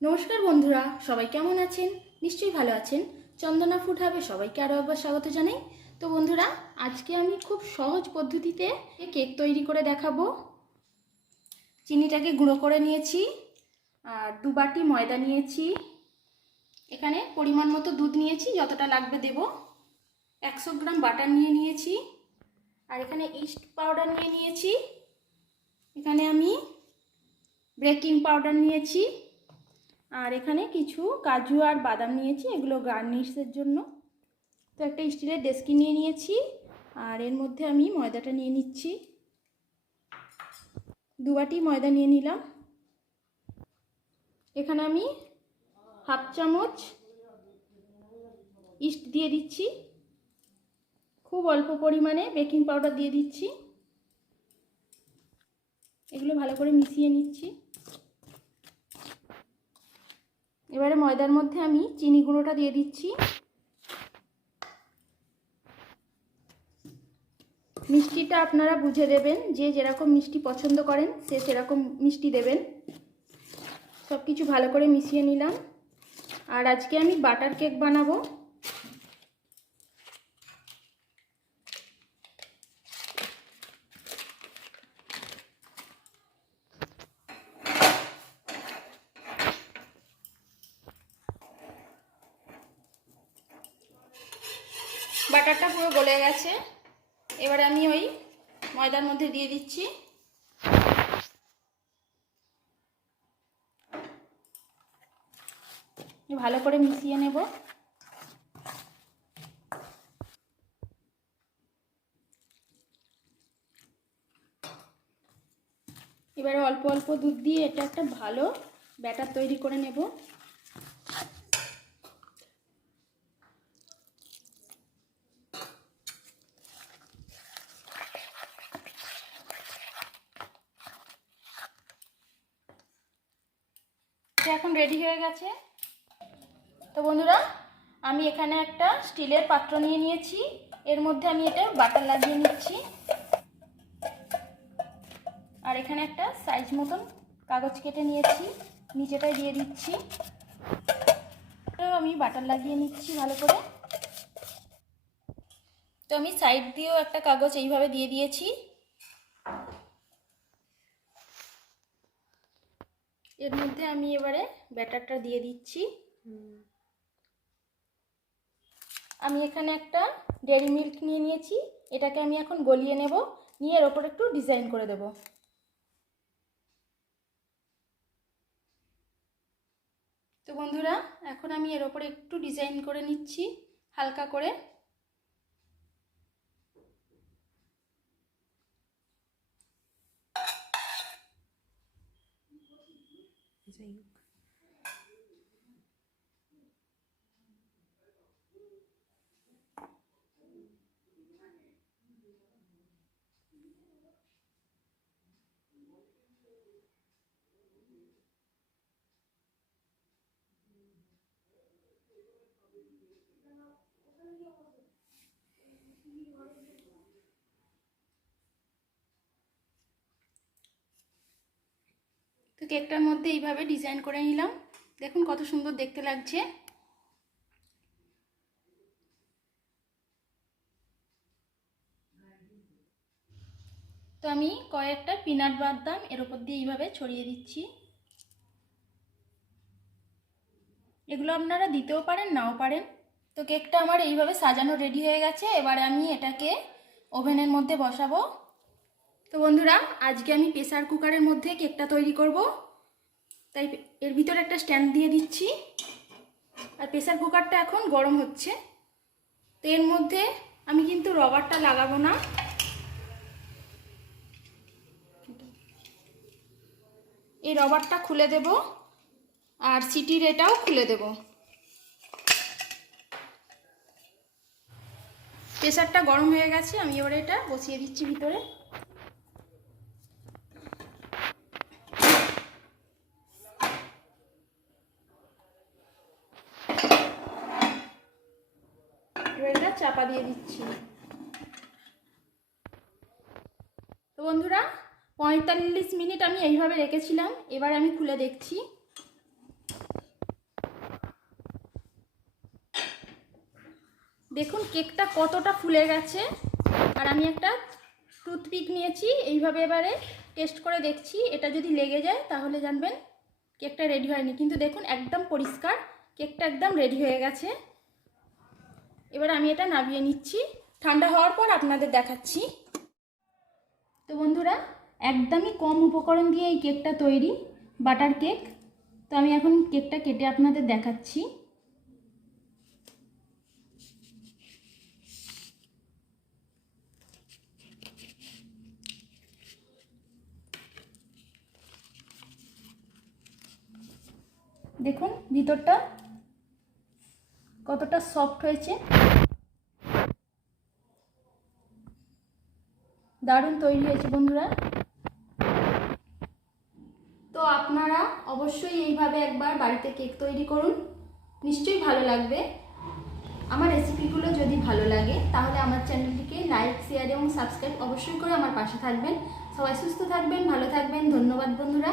নমস্কার বন্ধুরা, সবাই কেমন আছেন? নিশ্চয়ই ভালো আছেন। চন্দনা ফুড হাবে সবাইকে আরও একবার স্বাগত জানাই। তো বন্ধুরা, আজকে আমি খুব সহজ পদ্ধতিতে কেক তৈরি করে দেখাবো। চিনিটাকে গুঁড়ো করে নিয়েছি, আর 2 বাটি ময়দা নিয়েছি, এখানে পরিমাণ মতো দুধ নিয়েছি, যতটা লাগবে দেব। 100 গ্রাম বাটার নিয়ে নিয়েছি, আর এখানে ইস্ট পাউডার নিয়ে নিয়েছি। এখানে আমি বেকিং পাউডার নিয়েছি, আর এখানে কিছু কাজু আর বাদাম নিয়েছি, এগুলো গার্নিশের জন্য। তো একটা স্টিলের ডেস্কি নিয়ে নিয়েছি, আর এর মধ্যে আমি ময়দাটা নিয়ে নিচ্ছি। 2 বাটি ময়দা নিয়ে নিলাম। এখানে আমি হাফ চামচ ইস্ট দিয়ে দিচ্ছি, খুব অল্প পরিমাণে বেকিং পাউডার দিয়ে দিচ্ছি। এগুলো ভালো করে মিশিয়ে নিচ্ছি। এবারে ময়দার মধ্যে আমি চিনি গুঁড়োটা দিয়ে দিচ্ছি। মিষ্টিটা আপনারা বুঝে দেবেন, যে যেরকম মিষ্টি পছন্দ করেন সে সেরকম মিষ্টি দেবেন। সব কিছু ভালো করে মিশিয়ে নিলাম। আর আজকে আমি বাটার কেক বানাবো। বাটারটা পুরো গলে গেছে, এবারে আমি ওই ময়দার মধ্যে দিয়ে দিচ্ছি। ভালো করে মিশিয়ে নেব। এবারে অল্প অল্প দুধ দিয়ে এটা একটা ভালো ব্যাটার তৈরি করে নেব। এটা এখন রেডি হয়ে গেছে। তো বন্ধুরা, আমি এখানে একটা স্টিলের পাত্র নিয়ে নিয়েছি, এর মধ্যে আমি এটা বাটার লাগিয়ে নিচ্ছি। আর এখানে একটা সাইজ মতন কাগজ কেটে নিয়েছি, নিচেটায় দিয়ে দিচ্ছি। তো আমি বাটার লাগিয়ে নিচ্ছি ভালো করে। তো আমি সাইড দিয়েও একটা কাগজ এইভাবে দিয়ে দিয়েছি। এর মধ্যে আমি এবারে ব্যাটারটা দিয়ে দিচ্ছি। আমি এখানে একটা ডেয়ারি মিল্ক নিয়ে নিয়েছি, এটাকে আমি এখন গলিয়ে নেব, নিয়ে এর ওপর একটু ডিজাইন করে দেব। তো বন্ধুরা, এখন আমি এর ওপরে একটু ডিজাইন করে নিচ্ছি হালকা করে। তো কেকটার মধ্যে এইভাবে ডিজাইন করে নিলাম, দেখুন কত সুন্দর দেখতে লাগছে। তো আমি কয়েকটা পিনাট বাদাম এর উপর দিয়ে এইভাবে ছড়িয়ে দিচ্ছি। এগুলো আপনারা দিতেও পারেন, নাও পারেন। তো কেকটা আমার এইভাবে সাজানো রেডি হয়ে গেছে, এবারে আমি এটাকে ওভেনের মধ্যে বসাবো। তো বন্ধুরা, আজকে আমি প্রেসার কুকারের মধ্যে কেকটা তৈরি করব, তাই এর ভিতরে একটা স্ট্যান্ড দিয়ে দিচ্ছি। আর প্রেসার কুকারটা এখন গরম হচ্ছে। তো এর মধ্যে আমি কিন্তু রবারটা লাগাবো না, এই রবারটা খুলে দেব, আর সিটির এটাও খুলে দেব। প্রেসারটা গরম হয়ে গেছে, আমি এবারে এটা বসিয়ে দিচ্ছি ভিতরে। এবার এটা চাপা দিয়ে দিচ্ছি। তো বন্ধুরা, 45 মিনিট আমি এইভাবে রেখেছিলাম, এবার আমি খুলে দেখছি। দেখুন কেকটা কতটা ফুলে গেছে। আর আমি একটা টুথপিক নিয়েছি, এইভাবে এবারে টেস্ট করে দেখছি, এটা যদি লেগে যায় তাহলে জানবেন কেকটা রেডি হয়নি। কিন্তু দেখুন একদম পরিষ্কার, কেকটা একদম রেডি হয়ে গেছে। এবার আমি এটা নামিয়ে নিচ্ছি, ঠান্ডা হওয়ার পর আপনাদের দেখাচ্ছি। তো বন্ধুরা, একদমই কম উপকরণ দিয়ে এই কেকটা তৈরি, বাটার কেক। তো আমি এখন কেকটা কেটে আপনাদের দেখাচ্ছি। দেখুন ভিতরটা কতটা সফট হয়েছে, দারুণ তৈরি হয়েছে বন্ধুরা। তো আপনারা অবশ্যই এইভাবে একবার বাড়িতে কেক তৈরি করুন, নিশ্চয়ই ভালো লাগবে। আমার রেসিপিগুলো যদি ভালো লাগে তাহলে আমার চ্যানেলটিকে লাইক, শেয়ার এবং সাবস্ক্রাইব অবশ্যই করে আমার পাশে থাকবেন। সবাই সুস্থ থাকবেন, ভালো থাকবেন। ধন্যবাদ বন্ধুরা।